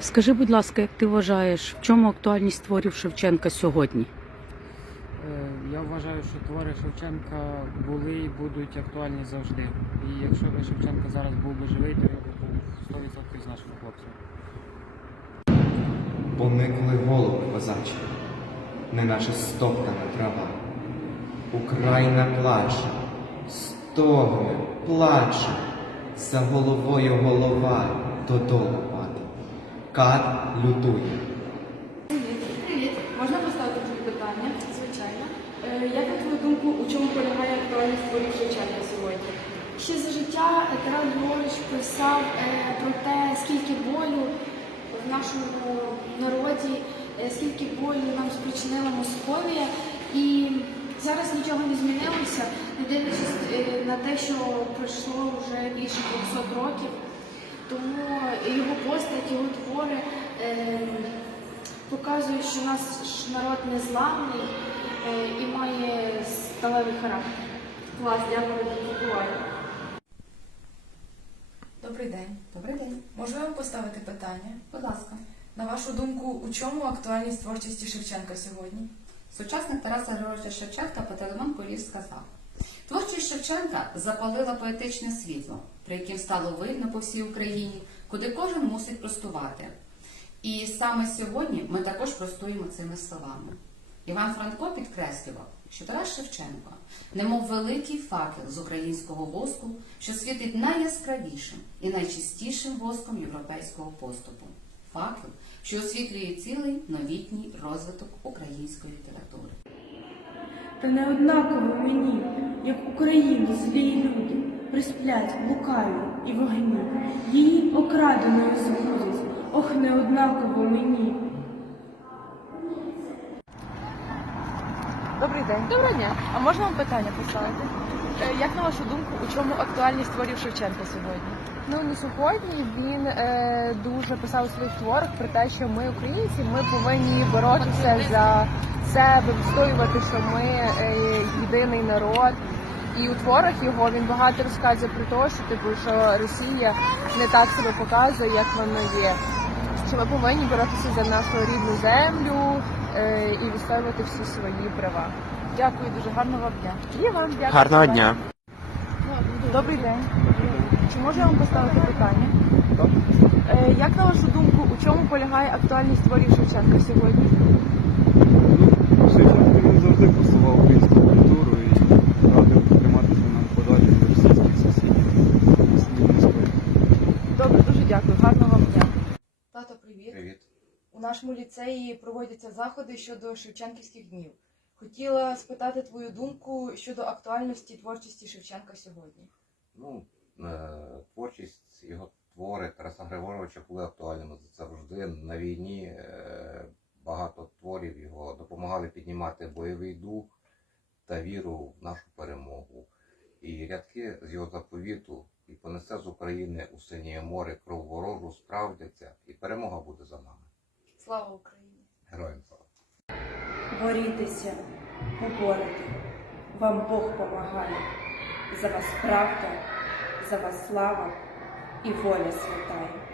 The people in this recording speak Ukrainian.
Скажи, будь ласка, як ти вважаєш, в чому актуальність творів Шевченка сьогодні? Е, Я вважаю, що твори Шевченка були і будуть актуальні завжди. І якщо б Шевченко зараз був би живий, то він би був 100% з нашим хлопцем. Поникли голуби козачі, неначе стоптана трава. Україна плаче, стогне, плаче, за головою голова додолу. Кат лютує. Привіт. Можна поставити тобі питання? Звичайно. Е, Як на твою думку, у чому полягає актуальність творів Шевченка сьогодні? Ще за життя Тарас Григорович писав е, про те, скільки болю в нашому народі, е, скільки болю нам спричинила Московія. І зараз нічого не змінилося, не дивлячись е, на те, що пройшло вже більше 200 років. Тому його постать, його твори е, показують, що наш народ незламний е, і має сталевий характер. Клас, дякую спілкування. Добрий день. Добрий день. Можу я вам поставити питання? Будь ласка. На вашу думку, у чому актуальність творчості Шевченка сьогодні? Сучасник Тараса Григоровича Шевченка по телефон Полів сказав: Творчість Шевченка запалила поетичне світло, при яким стало видно по всій Україні, куди кожен мусить простувати. І саме сьогодні ми також простуємо цими словами. Іван Франко підкреслював, що Тарас Шевченко, немов великий факел з українського воску, що світить найяскравішим і найчистішим воском європейського поступу. Факел, що освітлює цілий новітній розвиток української літератури. Та не однаково мені, як Україну злі люди, присплять лукаві і вогні, її окраденою збудуть, ох, не однаково мені. Добрий день. Доброго дня. А можна вам питання поставити? Е, Як на вашу думку, у чому актуальність творів Шевченка сьогодні? Ну на сьогодні він е, дуже писав у своїх творах про те, що ми українці, ми повинні боротися за себе, відстоювати, що ми е, єдиний народ. І у творах його він багато розказує про те, що типу, що Росія не так себе показує, як воно є. Що ми повинні боротися за нашу рідну землю е, і відстоювати всі свої права. Дякую, дуже гарного вам дня. І вам дякую. Гарного дня. Добрий день. Чи можу я вам поставити питання? Е, Як на вашу думку, у чому полягає актуальність творів Шевченка сьогодні? Шевченко він завжди просував українську Гарного вам дня. Тато, привіт. Привіт. У нашому ліцеї проводяться заходи щодо Шевченківських днів. Хотіла спитати твою думку щодо актуальності творчості Шевченка сьогодні. Ну, е, творчість його твори Тараса Григоровича були актуальними завжди. На війні е, багато творів його допомагали піднімати бойовий дух та віру в нашу перемогу. І рядки з його заповіту і понесе з України у синє море кров ворожу справдяться, і перемога буде за нами. Слава Україні! Героям слава! Борітеся, поборете, вам Бог помагає. За вас правда, за вас слава і воля святая.